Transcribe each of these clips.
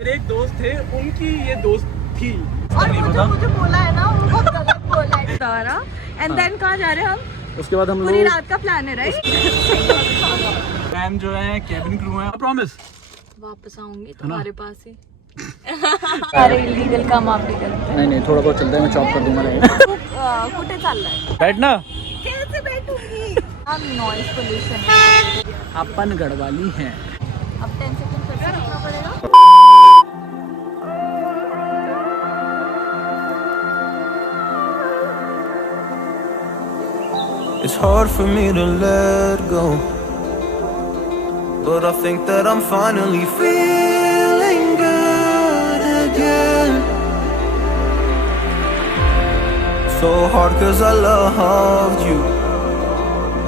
मेरे एक दोस्त थे, उनकी ये दोस्त थी और मुझे बोला है ना, वो बहुत गलत बोला है सारा। एंड देन कहाँ जा रहे हैं हम? उसके बाद हम पूरी लोग रात का प्लान है राइट? मैम जो है कैबिन क्रू है, प्रॉमिस वापस आऊंगी तुम्हारे पास ही। सारे इलीगल काम आप ही करते हैं। नहीं थोड़ा बहुत चलता है, मैं चॉप कर दूंगा। कुठे चाललाय? बैठना, कैसे बैठूंगी? हम नॉइज पोल्यूशन अपन गढ़वाली हैं। अब 10 सेकंड फिर से रुकना पड़ेगा। It's hard for me to let go, but I think that I'm finally feeling good again. So hard 'cause I loved you,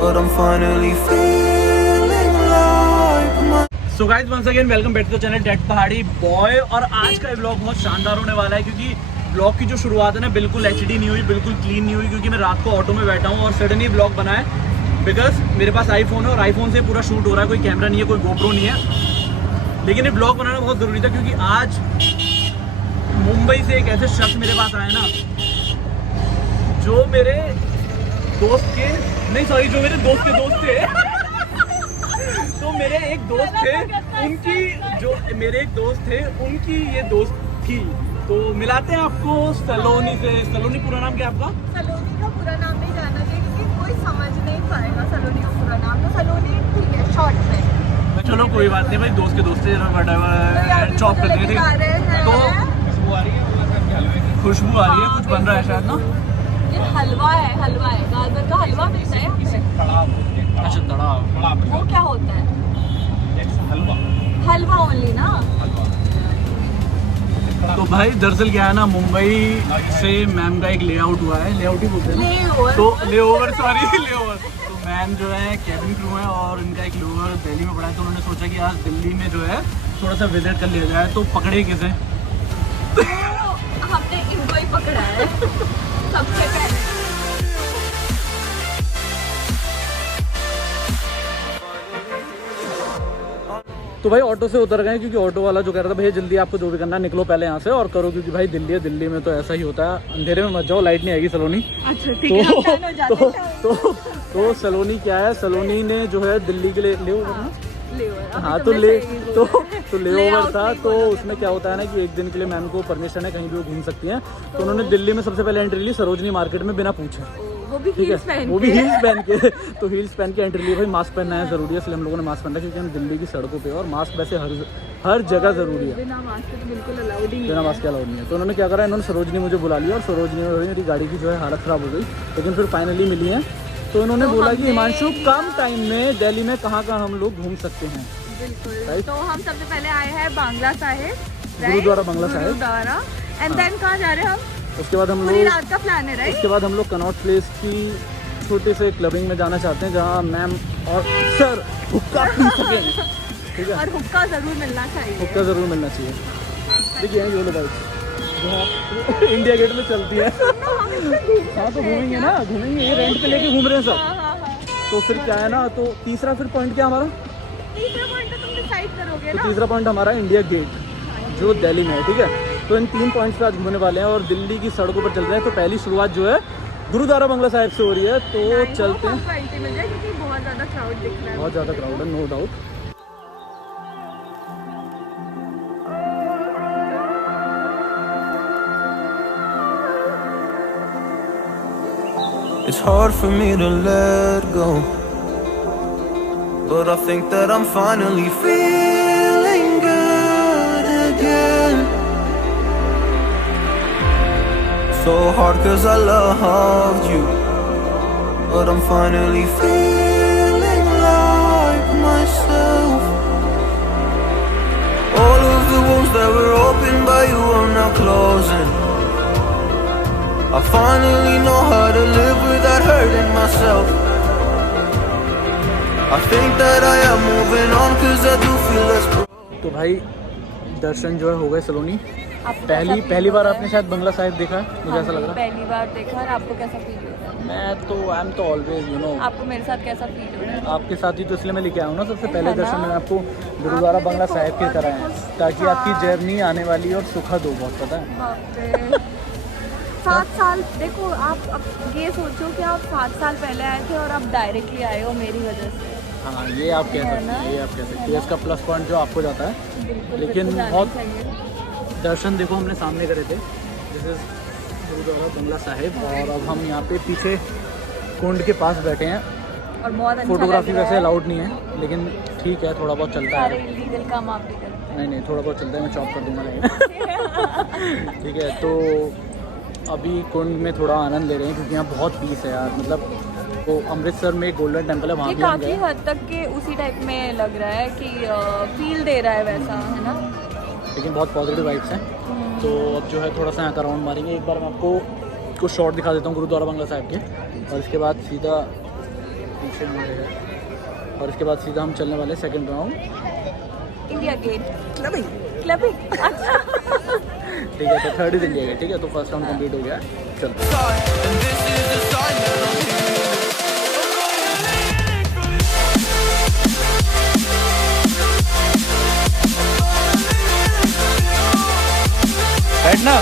but I'm finally feeling like my so guys once again welcome back to the channel that Pahadi boy. और आज का vlog बहुत शानदार होने वाला है, क्योंकि blog की जो शुरुआत है ना बिल्कुल एचडी नहीं हुई, बिल्कुल क्लीन नहीं हुई, क्योंकि मैं रात को ऑटो में बैठा हूँ और सडनली ब्लॉग बना है। बिकॉज मेरे पास आईफोन है और आईफोन से पूरा शूट हो रहा है, कोई कैमरा नहीं है, कोई गोप्रो नहीं है। लेकिन ये ब्लॉग बनाना बहुत ज़रूरी था, क्योंकि आज मुंबई से एक ऐसे शख्स मेरे पास आए ना, जो मेरे दोस्त के नहीं सॉरी जो मेरे दोस्त के दोस्त थे। तो मेरे एक दोस्त थे, उनकी जो मेरे एक दोस्त थे उनकी ये दोस्त थी। तो मिलाते हैं आपको सलोनी से। सलोनी पूरा नाम क्या है आपका? सलोनी का पूरा नाम नहीं जानना चाहिए, क्योंकि कोई समझ नहीं पाएगा सलोनी का पूरा नाम। तो सलोनी ठीक है, शॉर्ट में। चलो कोई बात नहीं भाई, दोस्त के दोस्त से चॉप कर देंगे। तो खुशबू आ रही है, कुछ बन रहा है शायद ना। ये हलवा है, गाजर का हलवा मिलता है। अच्छा तड़ा, वो क्या होता है? हलवा ओनली ना। तो भाई दरअसल क्या है ना, मुंबई से मैम का एक लेआउट हुआ है, लेआउट ही बोलते हैं ना? तो लेओवर सॉरी लेओवर। तो मैम जो है कैबिन क्रू है और इनका एक लेओवर दिल्ली में पड़ा है, तो उन्होंने सोचा कि आज दिल्ली में जो है थोड़ा सा विजिट कर लिया जाए। तो पकड़े किसे? हमने इनको ही पकड़ा है सबसे पहले। तो भाई ऑटो से उतर गए, क्योंकि ऑटो वाला जो कह रहा था भैया जल्दी आपको जो भी करना है निकलो पहले यहाँ से और करो, क्योंकि भाई दिल्ली है, दिल्ली में तो ऐसा ही होता है, अंधेरे में मत जाओ, लाइट नहीं आएगी सलोनी। अच्छा ठीक है। तो सलोनी क्या है, सलोनी ने जो है दिल्ली के लिए लेओवर, हाँ तो लेओवर था। तो उसमें क्या होता है ना कि एक दिन के लिए मैम को परमिशन है, कहीं भी वो घूम सकती हैं। तो उन्होंने दिल्ली में सबसे पहले एंट्री ली सरोजनी मार्केट में बिना पूछे, वो भी हील्स पहन के। तो हील्स पहन के एंट्री ली। भाई मास्क पहनना है जरूरी है, इसलिए हम लोगों ने मास्क पहना, क्योंकि हम दिल्ली की सड़कों पे और मास्क वैसे हर जगह जरूरी है। बिना मास्क के तो बिल्कुल अलाउड ही नहीं, बिना मास्क के अलाउड नहीं है। तो उन्होंने क्या करा, इन्होंने सरोजनी मुझे बुला लिया और सरोजनी में मेरी गाड़ी की जो है हालत ख़राब हो गई, लेकिन फिर फाइनली मिली है। तो इन्होंने बोला कि हिमांशु कम टाइम में दिल्ली में कहाँ हम लोग घूम सकते हैं। बिल्कुल। तो हम सबसे पहले आए हैं बांग्ला साहिब, गुरुद्वारा बांग्ला साहिब। एंड देन कहाँ जा रहे हैं हम? उसके बाद हम पूरी लोग रात का प्लान है राइट? उसके बाद हम लोग कनॉट प्लेस की छोटे से क्लबिंग में जाना चाहते हैं, जहाँ मैम और सर हुक्का पी सकें। ठीक है, और हुक्का जरूर मिलना चाहिए। हुक्का जरूर मिलना चाहिए। देखिए ये लो बाइक इंडिया गेट में चलती है। हाँ तो घूमेंगे ना, घूमेंगे, ये रेंट पे लेके घूम रहे हैं सब। तो फिर क्या है ना, तो तीसरा फिर पॉइंट क्या हमारा? तीसरा पॉइंट तो तुम डिसाइड करोगे तो ना। तीसरा पॉइंट हमारा इंडिया गेट, जो दिल्ली में है। ठीक है, तो इन 3 पॉइंट्स पे आज घूमने वाले हैं और दिल्ली की सड़कों पर चल रहे हैं। तो पहली शुरुआत जो है गुरुद्वारा बांग्ला साहिब से हो रही है। तो चलते हैं। क्योंकि बहुत ज़्यादा क्राउड दिख रहा है। बहुत ज़्यादा क्राउड है, no doubt. It's hard for me to let go, but I think that I'm finally feeling good again. So hard 'cause I loved you, but I'm finally feeling like myself. All of the wounds that were opened by you are now closing. I finally know how to live without hurting myself. I think that I am moving on 'cause I do feel less broken. तो भाई दर्शन जो है हो गए सलोनी। पहली बार आपने शायद बांग्ला साहिब देखा है, मुझे ऐसा लग रहा है। पहली बार देखा। और आपको कैसा फील होता है? मैं तो आई एम तो ऑलवेज यू नो। आपको मेरे साथ कैसा फील हो रहा है? आपके साथ ही तो इसलिए मैं लेके आया हूँ ना। सबसे पहले है ना? दर्शन मैंने आपको गुरुद्वारा आपने बंगला देखो, साहिब के कराए हैं देखो, ताकि आपकी हाँ। जर्नी आने वाली है और सुखद हो बहुत, पता है। बाप रे। 7 साल देखो, आप अब ये सोचो कि आप 7 साल पहले आए थे और आप डायरेक्टली आए हो मेरी वजह से। हाँ, ये आप कह है सकते ना? हैं, ये आप कह सकते हैं। इसका प्लस पॉइंट जो आपको जाता है। बिल्कुल, लेकिन फिर तो जाना ही बहुत चाहिए। दर्शन देखो हमने सामने करे थे, जैसे गुरुद्वारा बंगला साहिब, और अब हम यहाँ पे पीछे कुंड के पास बैठे हैं। और बहुत अच्छा फोटोग्राफी लग रहा वैसे है। अलाउड नहीं है, लेकिन ठीक है, थोड़ा बहुत चलता सारे है। इलीगल काम आप भी करते नहीं नहीं, थोड़ा बहुत चलता है, मैं चॉप कर दूंगा लेकिन ठीक है। तो अभी कुंड में थोड़ा आनंद ले रहे हैं क्योंकि यहाँ बहुत पीस है यार। मतलब तो अमृतसर में गोल्डन टेम्पल है, हैं। वहाँ ये भी हम काफी गए। हद तक के उसी टाइप में लग रहा है कि फील दे रहा है वैसा, है ना? लेकिन बहुत पॉजिटिव वाइब्स हैं। तो अब जो है थोड़ा सा यहाँ का राउंड मारेंगे। एक बार मैं आपको कुछ शॉट दिखा देता हूँ गुरुद्वारा बंगला साहिब के, और इसके बाद सीधा पीछे मुड़ेगा, और इसके बाद सीधा हम चलने वाले second round India Gate clubbing. अच्छा। ठीक है। तो थर्ड इज इंडिया गेट। ठीक है, तो फर्स्ट राउंड कंप्लीट हो गया, चलते हैं। And this is the sign that I'm feeling. बैठना।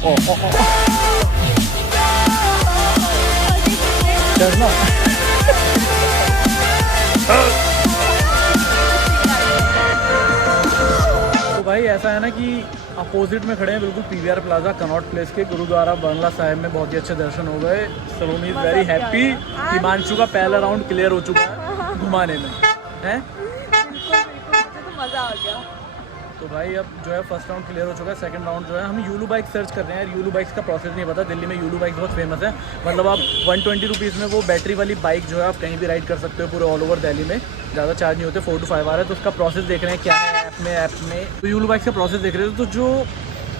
ओ ओ ओ चढ़ना। तो भाई ऐसा है ना कि अपोजिट में खड़े हैं बिल्कुल पीवीआर प्लाजा कनॉट प्लेस के। गुरुद्वारा बंगला साहिब में बहुत ही अच्छे दर्शन हो गए। सलोनी इज वेरी हैप्पी। हिमांशु का पहला राउंड क्लियर हो चुका है घुमाने में, है। बिल्कुल, मुझे तो मजा आ गया। तो भाई अब जो है फर्स्ट राउंड क्लियर हो चुका है। सेकंड राउंड जो है हम यूलू बाइक सर्च कर रहे हैं यार। यूलू बाइक्स का प्रोसेस नहीं पता। दिल्ली में यूलू बाइक बहुत फेमस है। मतलब आप 120 रुपीज़ में वो बैटरी वाली बाइक जो है आप कहीं भी राइड कर सकते हो पूरे ऑल ओवर दिल्ली में। ज़्यादा चार्ज नहीं होते, 4 to 5 आवर है। तो उसका प्रोसेस देख रहे हैं क्या है ऐप में। तो यूलू बाइक का प्रोसेस देख रहे थे। तो जो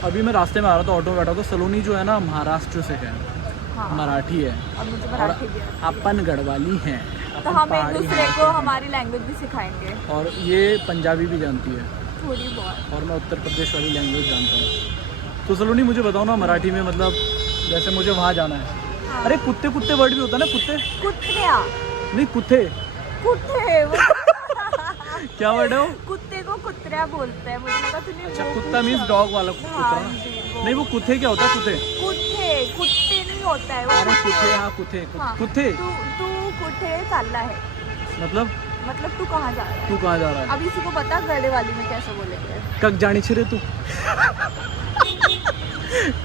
अभी मैं रास्ते में आ रहा था, ऑटो में बैठा था, सलोनी जो है ना महाराष्ट्र से है, हाँ। मराठी है, और मुझे और मराठी भी है। अपन गढ़वाली हैं, तो अपन हम एक पहाड़ी दूसरे हैं। को हमारी लैंग्वेज भी सिखाएंगे, और ये पंजाबी भी जानती है, थोड़ी बहुत। और मैं उत्तर प्रदेश वाली लैंग्वेज जानता हूँ। तो सलोनी मुझे बताओ ना मराठी में, मतलब जैसे मुझे वहाँ जाना है। हाँ। अरे कुत्ते कुत्ते वर्ड भी होता है ना, कुत्ते कुत्तिया, नहीं कुत्ते कुत्ते क्या वर्ड है वो? कुत्ते को कुत्तिया बोलते हैं। मुझे लगा तूने अच्छा, वो कुत्ता मीन्स पूछा। डॉग वाला हाँ कुत्ता। जी, वो। नहीं वो कुत्ते क्या होता है? कुत्ते कुत्ते नहीं होता है वो। अरे कुत्ते, हाँ कुत्ते हाँ। कुत्ते तू कुठे चालला है, मतलब तू कहाँ जा रहा है? तू कहाँ जा रहा है? अब इसी को पता गड़े वाली में कैसे बोलेंगे? कक जानी छिरे तू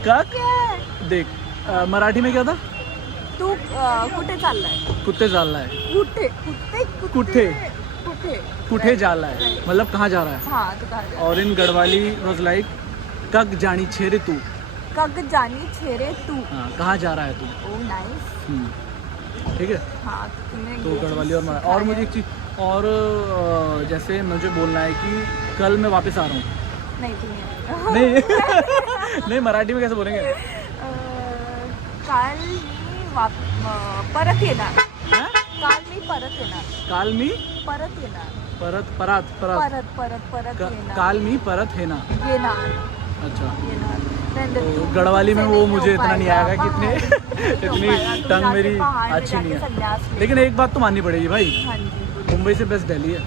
कक क्या? देख मराठी में क्या था? तू कुठे चालला है? कुत्ते जालना है। कुठे कुत्ते कुठे? कुठे कुठे जाला है मतलब कहाँ जा रहा है। हाँ, तो कहाँ जा रहा है? और इन गढ़वाली वाज लाइक कक जानी छिरे तू। कग जानी छेरे तू। हाँ, कहाँ जा रहा है तू। ओ नाइस। ठीक है। हाँ, तो तुमने तो ये गढ़वाली चीज़ और सिखाया और मुझे है। एक चीज़ और जैसे मुझे बोलना है कि कल मैं वापस आ रहा हूँ। नहीं, तुम नहीं नहीं नहीं मराठी में कैसे बोलेंगे? काल मी परत येणार. हाँ? काल मी परत येणार. काल मी परत येणार. परत परात परत परत येणार. काल मी परत है ना। येणार. अच्छा, येणार. तो गढ़वाली में वो मुझे इतना नहीं आएगा कि इतनी टंग मेरी अच्छी नहीं है। लेकिन एक बात तो माननी पड़ेगी भाई, हाँ जी, मुंबई से बेस्ट दिल्ली है।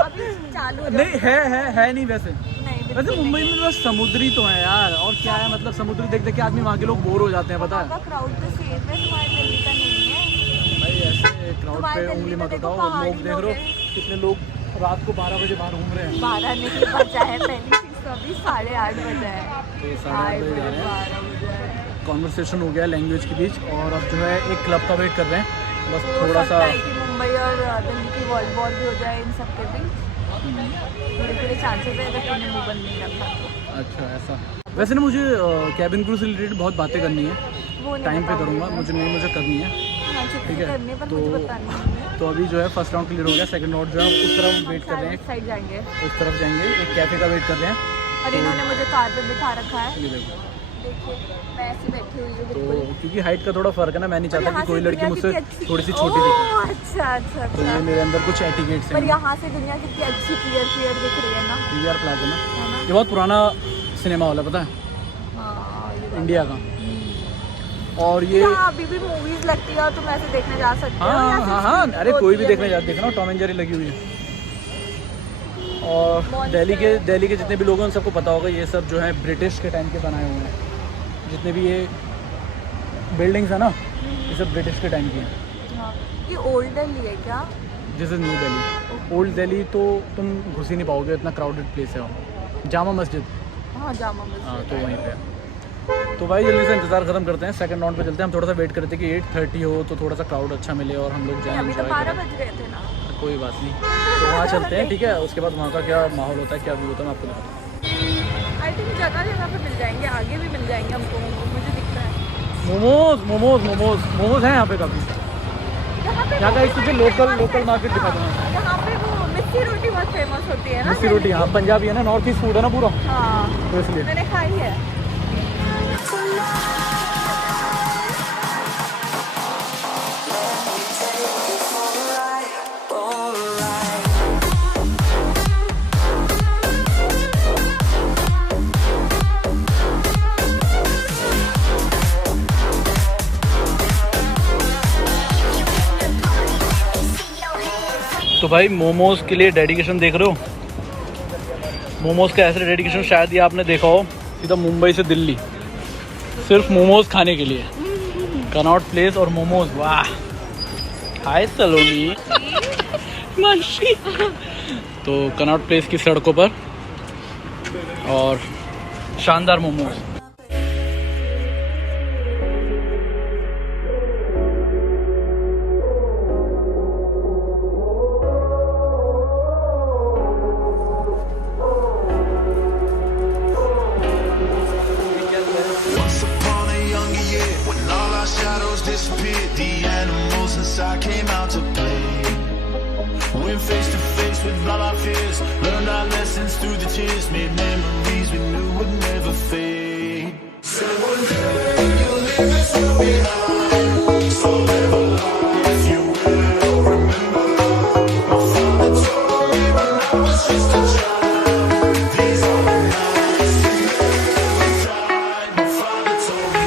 अभी चालू हो नहीं है नहीं वैसे। नहीं, वैसे बिल्कुल मुंबई नहीं। में बस समुद्री तो है यार, और क्या है मतलब समुद्री देख देख के आदमी वहाँ के लोग बोर हो जाते हैं, पता वहाँ है का क्राउड तो सेफ है, तुम्हारे दिल्ली का नहीं है। भाई। ऐसे क्राउड तुम्हारे पे दिल्ली उंगली में मत देखो, उठाओ। पहाड़ी लोग देख लोग रहे हो हैं। कितने लोग रात को 12 बजे बाहर घूम रहे हैं। 12 नहीं बजा है, पहली चीज तो अभी 8:30 बजा है। तो 8:30 बजे जा रहे हैं। 12 बजा है। कॉन्वर्सेशन हो गया लैंग्वेज के बीच, और अब जो है एक क्लब का वेट कर रहे हैं। बस तो थोड़ा सकता सा है कि मुंबई और दिल्ली की वर्ल्ड वॉर भी हो जाए इन सब के बीच। थोड़े चांसेस है अगर तुमने मुंह बंद नहीं रखा तो। अच्छा ऐसा। वैसे ना मुझे कैबिन क्रू से रिलेटेड बहुत बातें करनी है, वो नहीं टाइम पे बताऊंगी करूँगा। मैं। मुझे करनी है। हाँ, छुट्टी ठीक है, करनी है, पर तो- मुझे बतानी नहीं है। तो अभी जो है फर्स्ट राउंड क्लियर हो गया। सेकंड राउंड जो है उस तरफ वेट कर रहे हैं, साइड जाएंगे उस तरफ जाएंगे, एक कैफे का वेट कर रहे हैं। और इन्होंने मुझे कार पे बिठा रखा है। ये देखो, देखिए, मैं ऐसी बैठी हुई हूँ तो बिल्कुल। क्योंकि हाइट का थोड़ा फर्क है ना, मैं नहीं और चाहता यहाँ कि कोई से लड़की दुनिया मुझसे कितनी अच्छी- थोड़ी सी छोटी दिखे। ओह, अच्छा तो ये मेरे अंदर कुछ एटिकेट्स पर हैं। यहाँ से दुनिया कितनी अच्छी क्लियर दिख रही है ना, पीवीआर प्लाजा ना, है ना? ये बहुत पुराना सिनेमा हॉल है, पता है। हाँ, ये इंडिया का। और ये अभी भी मूवीज लगती है और तुम ऐसे देखने जा सकते हो। हाँ हाँ हाँ, अरे कोई भी देखने जाते, देखना टॉम एंड जेरी लगी हुई है। और दिल्ली के जितने भी लोग हैं उन सबको पता होगा ये सब जो है ब्रिटिश के टाइम के बनाए हुए हैं। जितने भी ये बिल्डिंग्स है ना, ये सब ब्रिटिश के टाइम की हैं। हाँ, ये ओल्ड दिल्ली है क्या? जैसे न्यू दिल्ली। ओल्ड दिल्ली तो तुम घुस ही नहीं पाओगे, इतना क्राउडेड प्लेस है वो। जामा मस्जिद, हाँ जामा मस्जिद। हाँ तो वहीं पे है। तो भाई जल्दी से इंतज़ार ख़त्म करते हैं, सेकंड राउंड पे चलते हैं। हम थोड़ा सा वेट करते हैं कि 8:30 हो तो थोड़ा सा क्राउड अच्छा मिले और हम लोग जाएँ अभी तो एंजॉय 12 करें। बज गए थे ना। कोई बात नहीं, तो वहाँ चलते हैं, ठीक है। उसके बाद वहाँ का क्या माहौल होता है, क्या व्यू होता है, मैं आपको दिखाता हूँ। आई थिंक जगह जगह पे मिल जाएंगे, आगे भी मिल जाएंगे हमको, मुझे दिख रहा है। मोमोज हैं यहाँ पे काफ़ी। यहाँ का एक तुझे लोकल मार्केट दिखा दूँगा। यहाँ पे वो मिस्सी रोटी बहुत फेमस होती है ना। मिस्सी रोटी, हाँ पंजाबी है ना, नॉर्थ ईस्ट फूड है ना पूरा, हाँ तो इसलिए। मैंने खाई है। तो भाई मोमोज के लिए डेडिकेशन देख रहे हो, मोमोज का ऐसे डेडिकेशन शायद ये आपने देखा हो, सीधा मुंबई से दिल्ली सिर्फ मोमोज खाने के लिए। कनॉट प्लेस और मोमोज, वाह। हाय सलोनी मानसी। तो कनॉट प्लेस की सड़कों पर और शानदार momos. Once upon a younger year, when all our shadows disappeared, the animals inside came out to play. Went face to face with all our fears, learned our lessons through the tears, made memories we knew would never fade. Said one day you'll leave this world behind, so live a life you will remember. My father told me when I was just a child, these are the nights that never died. My father told me.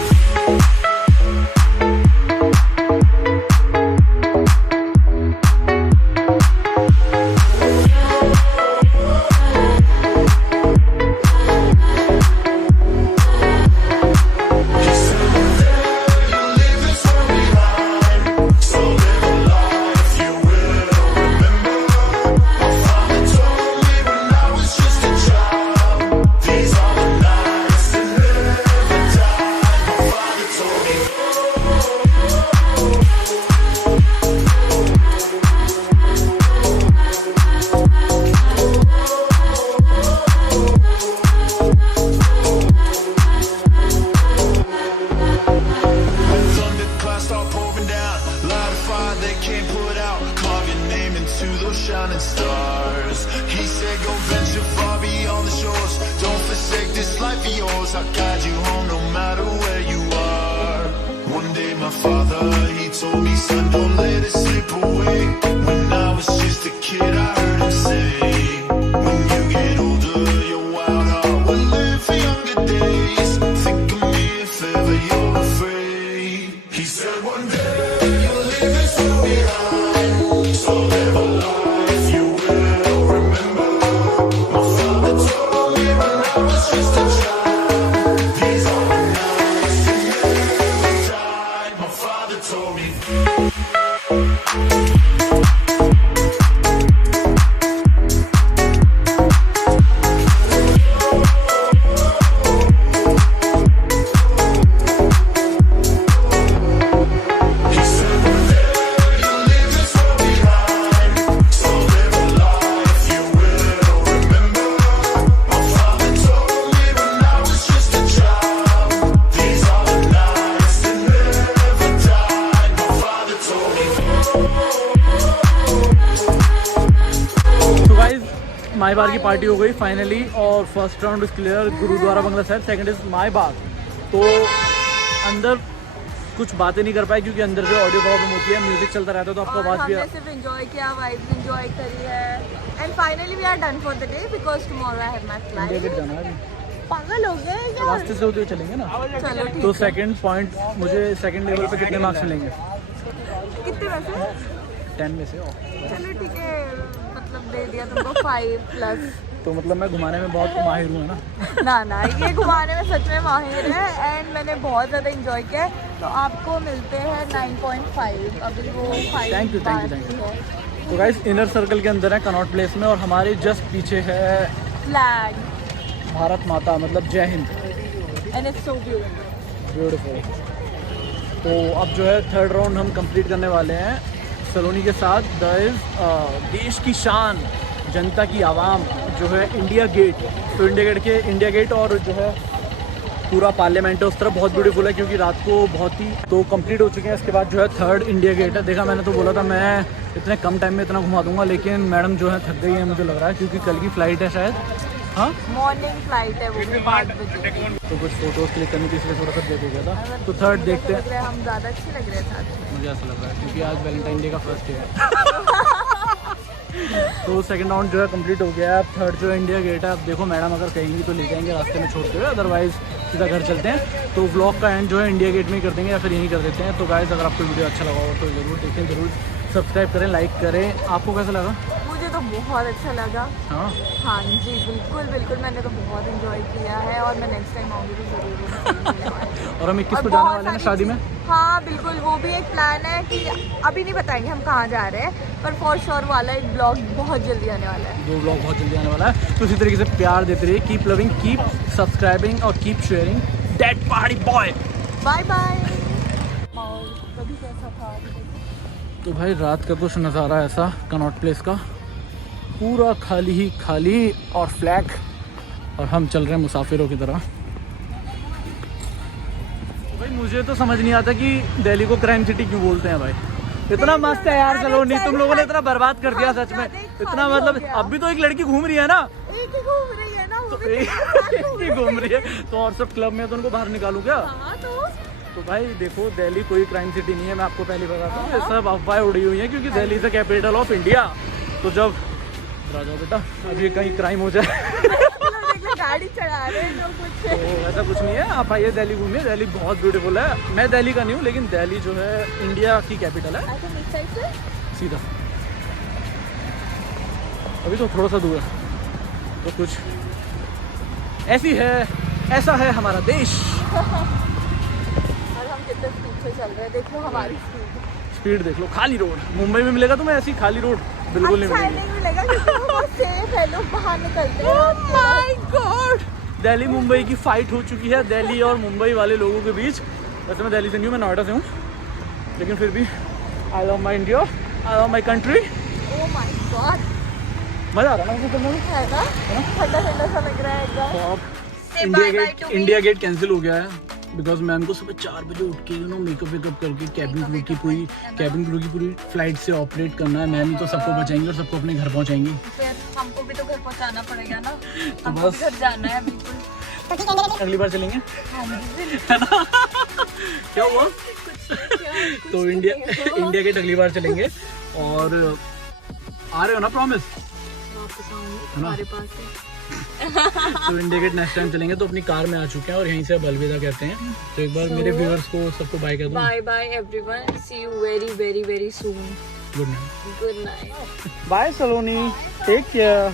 Thunderclouds start pouring down, light a fire they can't put out, carve your name into those shining stars. He said go venture far beyond the shores, don't forsake this life of yours, I'll guide you home no matter where you are. One day my father, he told me, son, don't let it slip away. When I was just a kid I heard him say, when you get older your wild heart will live for younger days. Think of me if ever you're afraid. He said one day you'll leave this world behind, so live a life you will remember. My father told me when I was just a child, these are the nights that never died. My father told me. He said one day you'll leave this world behind, so live a life you will remember. My father told me when I was just a child, these are the nights that never died. My father told me. तो guys my bar की party हो गई finally और first round is clear, Gurudwara Bangla Sahib. Second is my bar. तो अंदर कुछ बातें नहीं कर पाए क्योंकि अंदर जो ऑडियो प्रॉब्लम होती है, म्यूजिक चलता रहता है तो आपको और आवाज़ भी हमने सिर्फ एंजॉय किया, वाइब्स एंजॉय करी है। And finally we are done for the day because tomorrow I have my India Gate flight. जाना है अभी। पागल हो गए क्या? रास्ते से होते हुए चलेंगे ना। चलो ठीक तो है। सेकंड पॉइंट, मुझे सेकंड लेवल पे कितने मार्क्स मिलेंगे? कितने वैसे? 10 में से। चलो ठीक है, मतलब दे दिया तुमको 5+। तो मतलब मैं घुमाने में बहुत माहिर हूँ, है ना? ना ना, ये घुमाने में सच में माहिर है एंड मैंने बहुत ज़्यादा इंजॉय किया है। तो आपको मिलते हैं 9.5, अभी वो 5 थैंक यू। है। तो गाइस इनर सर्कल के अंदर है कनॉट प्लेस में, और हमारे जस्ट पीछे है फ्लैग भारत माता, मतलब जय Hind. And it's so beautiful. तो अब जो है थर्ड राउंड हम कंप्लीट करने वाले हैं सलोनी के साथ। देश की शान, जनता की आवाम जो है इंडिया गेट। तो इंडिया गेट और जो है पूरा पार्लियामेंट है उस तरफ, बहुत ब्यूटीफुल है क्योंकि रात को बहुत ही तो कंप्लीट हो चुके हैं। इसके बाद जो है थर्ड इंडिया गेट है। देखा, मैंने तो बोला था मैं इतने कम टाइम में इतना घुमा दूंगा, लेकिन मैडम जो है थक गई है मुझे लग रहा है, क्योंकि कल की फ्लाइट है शायद। हाँ, मॉर्निंग फ्लाइट है, वो भी 5 बजे। तो कुछ फोटोज क्लिक करने की इसलिए थोड़ा सा देख हो गया था। तो थर्ड देखते हैं। हम ज़्यादा अच्छे लग रहे हैं साथ में। मुझे ऐसा लग रहा है क्योंकि आज वैलेंटाइन डे का फर्स्ट डे है। तो सेकंड राउंड जो है कंप्लीट हो गया है। अब थर्ड जो इंडिया गेट है, अब देखो मैडम अगर कहेंगी तो ले जाएंगे रास्ते में छोड़ते हुए, अदरवाइज सीधा घर चलते हैं। तो व्लॉग का एंड जो है इंडिया गेट में ही कर देंगे या फिर यहीं कर देते हैं। तो गाइस अगर आपको वीडियो अच्छा लगा हो तो ज़रूर देखें, ज़रूर सब्सक्राइब करें, लाइक करें। आपको कैसा लगा? मुझे तो बहुत अच्छा लगा। हाँ, हाँ जी, बिल्कुल मैंने तो बहुत एंजॉय किया है और मैं नेक्स्ट टाइम आऊँगी तो ज़रूर। और हम 21 को जाने वाले हैं शादी में। हाँ बिल्कुल, वो भी एक प्लान है कि अभी नहीं बताएंगे हम कहाँ जा रहे हैं, पर फॉर श्योर वाला एक ब्लॉग बहुत जल्दी आने वाला है। 2 ब्लॉग बहुत जल्दी आने वाला है। तो इसी तरीके से प्यार देते रहिए, कीप लविंग, कीप सब्सक्राइबिंग और कीप शेयरिंग। डेड पहाड़ी बॉय, बाय बाय। और कभी कैसा था? तो भाई रात का कुछ नज़ारा ऐसा कनॉट प्लेस का, पूरा खाली ही खाली और फ्लैग, और हम चल रहे हैं मुसाफिरों की तरह। भाई मुझे तो समझ नहीं आता कि दिल्ली को क्राइम सिटी क्यों बोलते हैं भाई। इतना मस्त है यार सलोनी, तुम लोगों ने इतना बर्बाद कर दिया सच में। इतना मतलब अभी तो एक लड़की घूम रही है ना, एक ही घूम रही है ना, वो तो भी एक ही घूम रही है, तो और सब क्लब में तो उनको बाहर निकालूं क्या? हाँ तो भाई देखो, दिल्ली कोई क्राइम सिटी नहीं है, मैं आपको पहले बताता हूँ। ये सब अफवाहें उड़ी हुई हैं क्योंकि Delhi is the capital of India. तो जब राजा बेटा अभी कहीं क्राइम हो जाए गाड़ी चढ़ा रहे हैं लोग कुछ। तो ऐसा कुछ नहीं है, आप आइए दिल्ली घूमिए, दिल्ली बहुत ब्यूटीफुल है। मैं दिल्ली का नहीं हूँ, लेकिन दिल्ली जो है इंडिया की कैपिटल है। ऐसा मिस साइड से सीधा अभी तो थोड़ा सा दूर है, तो कुछ ऐसी है, ऐसा है हमारा देश। और हम कितने स्पीड से चल रहे हैं, देखो हमारी स्पीड देख लो। खाली रोड मुंबई में मिलेगा तुम्हें ऐसी खाली रोड? बिल्कुल नहीं अच्छा मिलेगी। नहीं मिलेगा क्योंकि वो बहुत सेफ है, लोग बाहर निकलते हैं। Oh my God! Delhi Mumbai की फाइट हो चुकी है, दिल्ली और मुंबई वाले लोगों के बीच। वैसे मैं दिल्ली से नहीं हूँ, मैं नोएडा से हूँ, लेकिन फिर भी I love my India, I love my country. Oh my God, मज़ा आ रहा है ना मुझे चलने में? है ना, ठंडा ठंडा सा लग रहा है एकदम। तो अब Say bye bye to me. India get cancel हो गया है बिकॉज मैम को सुबह 4 बजे उठ के मेकअप वेकअप करके कैबिन क्रू की पूरी फ्लाइट से ऑपरेट करना है। मैम ही तो सबको बचाएंगे और सबको अपने घर पहुंचाएंगी। फिर हमको भी तो घर पहुंचाना पड़ेगा ना, तो हमको बस घर जाना है बिल्कुल। अगली बार चलेंगे। हाँ जी। क्या हुआ? तो इंडिया गेट अगली बार चलेंगे। और आ रहे हो ना, प्रॉमिस? वापस आऊंगी है ना? हमारे पास है। तो इंडिया गेट नेक्स्ट टाइम चलेंगे। तो अपनी कार में आ चुके हैं और यहीं से अब अलविदा कहते हैं। तो एक बार मेरे व्यूअर्स को सबको बाय कर दो। Bye bye everyone, see you very very very soon. Good night. Good night. Bye Saloni, take care.